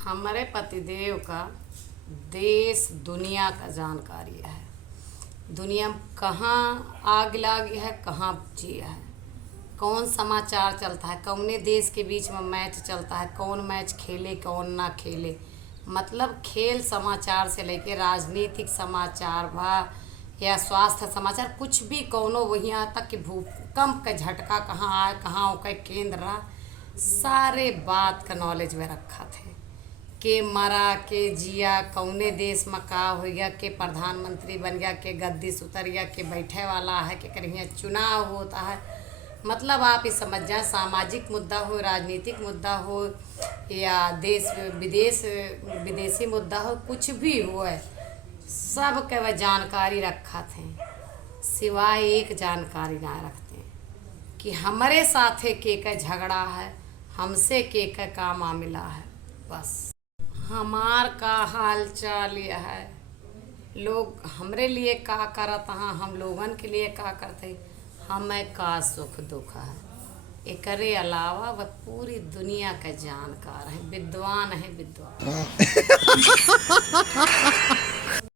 हमारे पतिदेव का देश दुनिया का जानकारी है। दुनिया में कहाँ आग लगी है, कहाँ जिया है, कौन समाचार चलता है, कौने देश के बीच में मैच चलता है, कौन मैच खेले कौन ना खेले। मतलब खेल समाचार से लेके राजनीतिक समाचार भा या स्वास्थ्य समाचार, कुछ भी कौनो वहीं तक कि भूकंप का झटका कहाँ आए, कहाँ ओके केंद्र रहा, सारे बात का नॉलेज में रखा थे। के मरा के जिया, कौने देश में का हो गया, के प्रधानमंत्री बन गया, के गद्दी सुतर गया, के बैठे वाला है, के कहीं चुनाव होता है। मतलब आप ये समझ जाए, सामाजिक मुद्दा हो, राजनीतिक मुद्दा हो या देश विदेश विदेशी मुद्दा हो, कुछ भी हो, सब के वह जानकारी रखा थे। सिवाय एक जानकारी ना रखते कि हमारे साथे के का झगड़ा है, हमसे के का मामला है। बस हमार का हाल चाल यह है, लोग हमरे लिए का करत हाँ, हम लोगन के लिए का करते, हमें का सुख दुख है। एकरे अलावा वह पूरी दुनिया का जानकार है, विद्वान है, विद्वान।